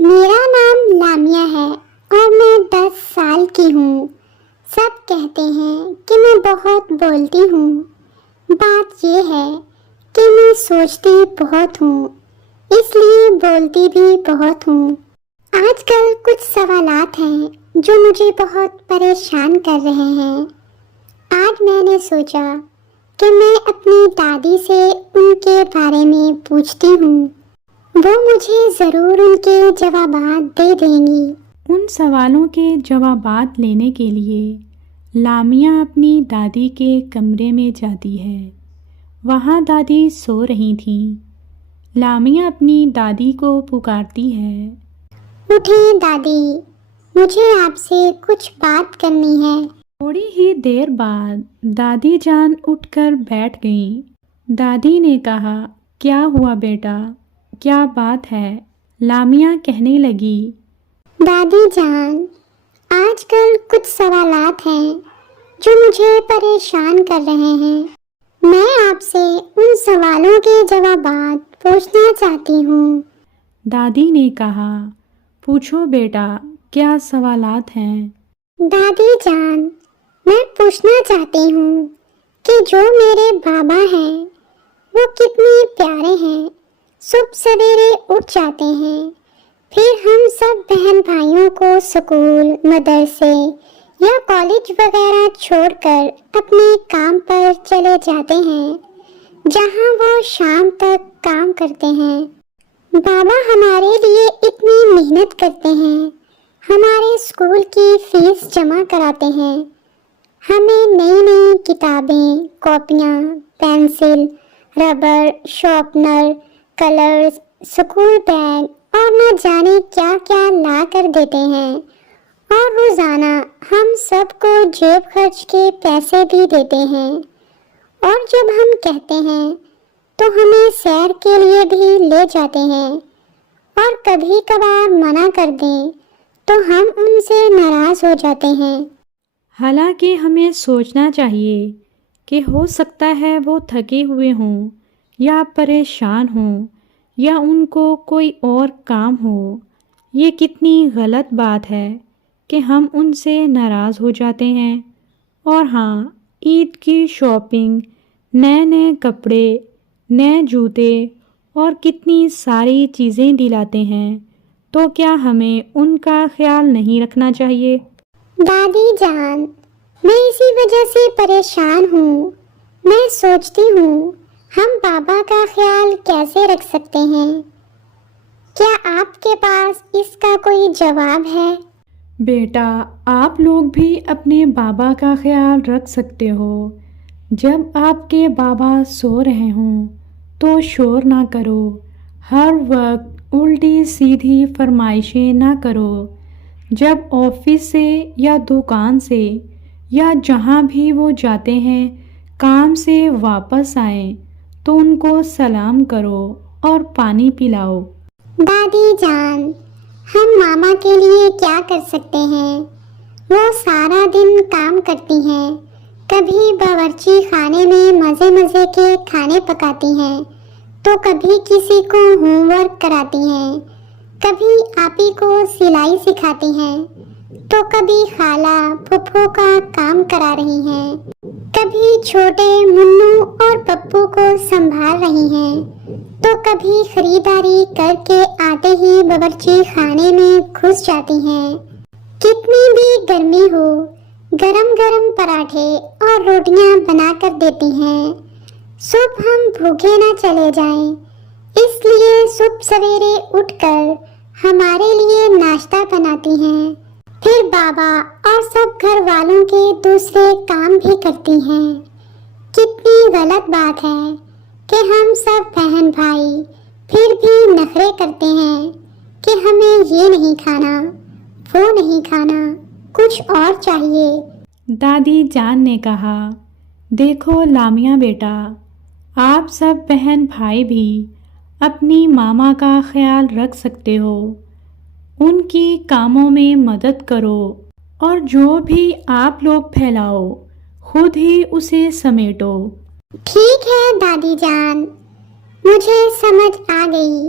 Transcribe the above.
میرا نام لامیا ہے اور میں 10 سال کی ہوں۔ سب کہتے ہیں کہ میں بہت بولتی ہوں۔ بات یہ ہے کہ میں سوچتی بہت ہوں، اس لیے بولتی بھی بہت ہوں۔ آج کل کچھ سوالات ہیں جو مجھے بہت پریشان کر رہے ہیں۔ آج میں نے سوچا کہ میں اپنی دادی سے ان کے بارے میں پوچھتی ہوں، وہ مجھے ضرور ان کے جوابات دے دیں گی۔ ان سوالوں کے جوابات لینے کے لیے لامیا اپنی دادی کے کمرے میں جاتی ہے۔ وہاں دادی سو رہی تھیں۔ لامیا اپنی دادی کو پکارتی ہے۔ اٹھیں دادی، مجھے آپ سے کچھ بات کرنی ہے۔ تھوڑی ہی دیر بعد دادی جان اٹھ کر بیٹھ گئیں۔ دادی نے کہا، کیا ہوا بیٹا، کیا بات ہے؟ لامیا کہنے لگی، دادی جان، آج کل کچھ سوالات ہیں جو مجھے پریشان کر رہے ہیں۔ میں آپ سے ان سوالوں کے جوابات پوچھنا چاہتی ہوں۔ دادی نے کہا، پوچھو بیٹا، کیا سوالات ہیں؟ دادی جان، میں پوچھنا چاہتی ہوں کہ جو میرے بابا ہیں وہ کتنے پیارے ہیں۔ صبح سویرے اٹھ جاتے ہیں، پھر ہم سب بہن بھائیوں کو اسکول، مدرسے یا کالج وغیرہ چھوڑ کر اپنے کام پر چلے جاتے ہیں، جہاں وہ شام تک کام کرتے ہیں۔ بابا ہمارے لیے اتنی محنت کرتے ہیں، ہمارے اسکول کی فیس جمع کراتے ہیں، ہمیں نئی نئی کتابیں، کاپیاں، pencil, rubber, sharpener, colours, school bag اور نہ جانے کیا کیا لا کر دیتے ہیں، اور روزانہ ہم سب کو جیب خرچ کے پیسے بھی دیتے ہیں، اور جب ہم کہتے ہیں تو ہمیں سیر کے لیے بھی لے جاتے ہیں، اور کبھی کبھار منع کر دیں تو ہم ان سے ناراض ہو جاتے ہیں۔ حالانکہ ہمیں سوچنا چاہیے کہ ہو سکتا ہے وہ تھکے ہوئے ہوں یا پریشان ہوں یا ان کو کوئی اور کام ہو۔ یہ کتنی غلط بات ہے کہ ہم ان سے ناراض ہو جاتے ہیں، اور ہاں، عید کی شاپنگ، نئے نئے کپڑے، نئے جوتے اور کتنی ساری چیزیں دلاتے ہیں، تو کیا ہمیں ان کا خیال نہیں رکھنا چاہیے؟ دادی جان، میں اسی وجہ سے پریشان ہوں۔ میں سوچتی ہوں ہم بابا کا خیال کیسے رکھ سکتے ہیں؟ کیا آپ کے پاس اس کا کوئی جواب ہے؟ بیٹا، آپ لوگ بھی اپنے بابا کا خیال رکھ سکتے ہو۔ جب آپ کے بابا سو رہے ہوں تو شور نہ کرو، ہر وقت الٹی سیدھی فرمائشیں نہ کرو۔ جب آفس سے یا دکان سے یا جہاں بھی وہ جاتے ہیں کام سے واپس آئیں تو ان کو سلام کرو اور پانی پلاؤ۔ دادی جان، ہم ماما کے لیے کیا کر سکتے ہیں؟ وہ سارا دن کام کرتی ہیں، کبھی باورچی خانے میں مزے مزے کے کھانے پکاتی ہیں، تو کبھی کسی کو ہوم ورک کراتی ہیں، کبھی آپی کو سلائی سکھاتی ہیں، تو کبھی خالہ پھپھو کا کام کرا رہی ہیں، کبھی چھوٹے منو اور پپو کو سنبھال رہی ہیں، تو کبھی خریداری کر کے آتے ہی باورچی خانے میں گھس جاتی ہیں۔ کتنی بھی گرمی ہو، گرم گرم پراٹھے اور روٹیاں بنا کر دیتی ہیں، صبح ہم بھوکے نہ چلے جائیں، اس لیے صبح سویرے اٹھ کر ہمارے لیے ناشتہ بناتی ہیں، پھر بابا اور سب گھر والوں کے دوسرے کام بھی کرتی ہیں۔ کتنی غلط بات ہے کہ ہم سب بہن بھائی پھر بھی نخرے کرتے ہیں کہ ہمیں یہ نہیں کھانا، وہ نہیں کھانا، کچھ اور چاہیے۔ دادی جان نے کہا، دیکھو لامیا بیٹا، آپ سب بہن بھائی بھی اپنی ماما کا خیال رکھ سکتے ہو، ان کی کاموں میں مدد کرو، اور جو بھی آپ لوگ پھیلاؤ خود ہی اسے سمیٹو۔ ٹھیک ہے دادی جان، مجھے سمجھ آ گئی